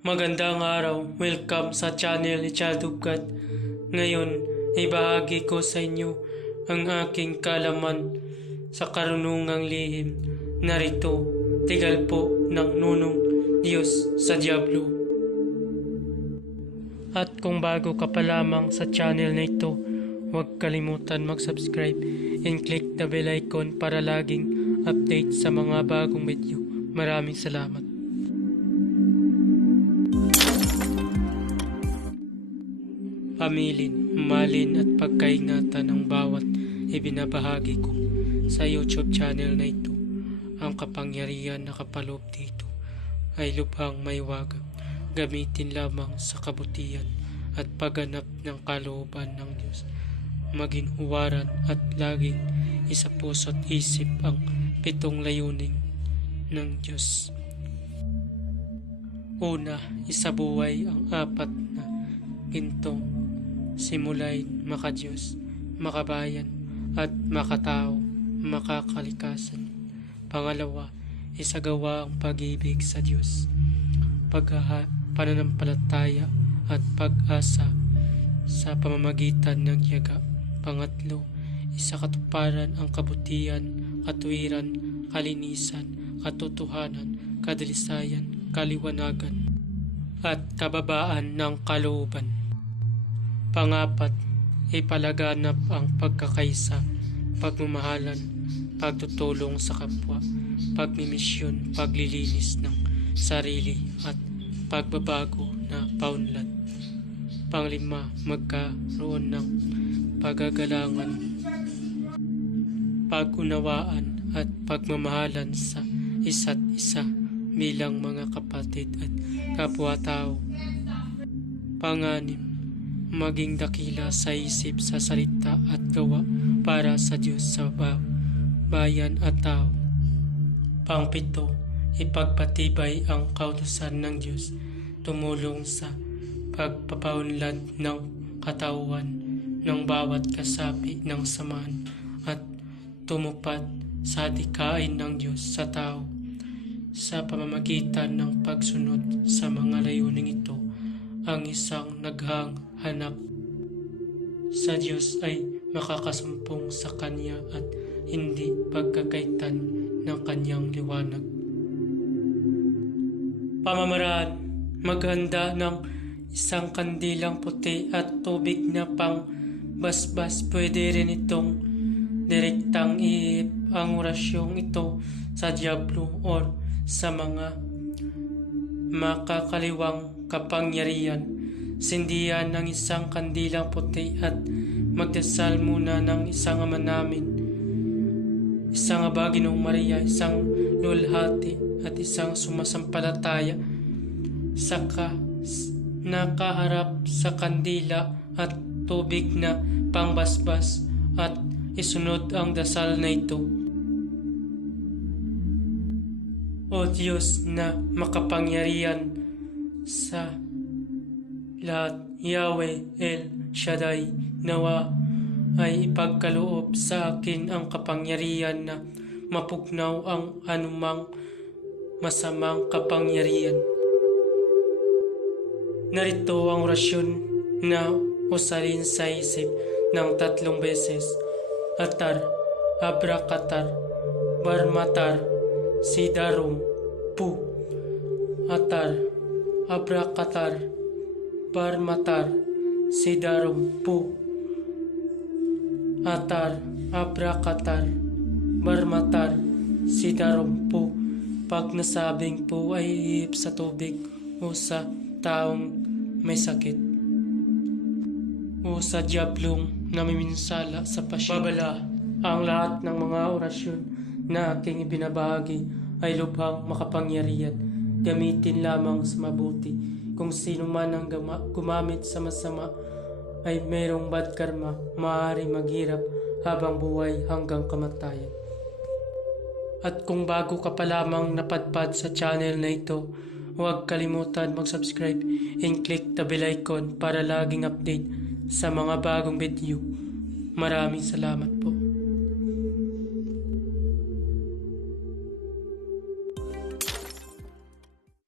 Magandang araw, welcome sa channel ni Child of God. Ngayon, ibahagi ko sa inyo ang aking kalaman sa karunungang lihim. Narito, tigal po ng nunong Diyos sa Diablo. At kung bago ka pa lamang sa channel na ito, huwag kalimutan mag-subscribe and click the bell icon para laging update sa mga bagong video. Maraming salamat. Pamilin, malin at pagkaingatan ng bawat ibinabahagi ko sa YouTube channel na ito. Ang kapangyarihan na kapaloob dito ay lubhang may waga. Gamitin lamang sa kabutihan at pagganap ng kalooban ng Diyos. Maging huwaran at laging isa puso't isip ang 7 layunin ng Diyos. Una, isabuhay ang 4 na gintong simulay makadiyos, makabayan at makatao, makakalikasan. Pangalawa, isagawa ang pag-ibig sa Diyos, pananampalataya at pag-asa sa pamamagitan ng yaga. Pangatlo, isakatuparan ang kabutihan, katuwiran, kalinisan, katotohanan, kadalisayan, kaliwanagan at kababaan ng kalooban. Pangapat, ipalaganap ang pagkakaisa, pagmamahalan, pagtutulong sa kapwa, pagmimisyon, paglilinis ng sarili at pagbabago na paunlad. Panglima, magkaroon ng pagagalangan, pag-unawaan at pagmamahalan sa isa't isa bilang mga kapatid at kapwa-tao. Panganim, maging dakila sa isip, sa salita at gawa para sa Diyos sa bayan at tao. Pangpito, ipagpatibay ang kautusan ng Diyos, tumulong sa pagpapaunlad ng katawan ng bawat kasapi ng samahan at tumupad sa adikain ng Diyos sa tao. Sa pamamagitan ng pagsunod sa mga layuning ito, ang isang naghahanap sa Diyos ay makakasumpong sa Kanya at hindi pagkakaitan ng Kanyang liwanag. Pamamaraan, maghanda ng isang kandilang puti at tubig na pang basbas. Pwede rin itong direktang iip ang orasyong ito sa Diablo or sa mga makakaliwang kapangyarihan. Sindihan ng isang kandilang puti at magdasal muna ng isang Ama namin, isang Aba Ginoong Maria, isang luwalhati at isang sumasampalataya. Saka nakaharap sa kandila at tubig na pangbasbas at isunod ang dasal na ito. O Diyos na makapangyarihan sa lahat, Yahweh El Shaddai, nawa ay ipagkaloob sa akin ang kapangyarihan na mapugnaw ang anumang masamang kapangyarihan. Narito ang orasyon na usalin sa isip ng 3 beses. Atar, Abrakatar, Barmatar, Sidarum, Pu. Atar, Abrakatar, Barmatar, Sidarum, Pu. Atar, Abrakatar, Barmatar, Sidarum, Pu. Pag nasabing po ay iip sa tubig o sa taong may sakit o sa diablong namiminsala sa pasyon. Babala, ang lahat ng mga orasyon na aking ibinabahagi ay lubhang makapangyarihan. Gamitin lamang sa mabuti. Kung sino man ang gumamit sa masama ay mayroong bad karma, maaari maghirap habang buhay hanggang kamatayan. At kung bago ka pa lamang napadpad sa channel na ito, huwag kalimutan mag-subscribe and click the bell icon para laging update sa mga bagong video. Maraming salamat po.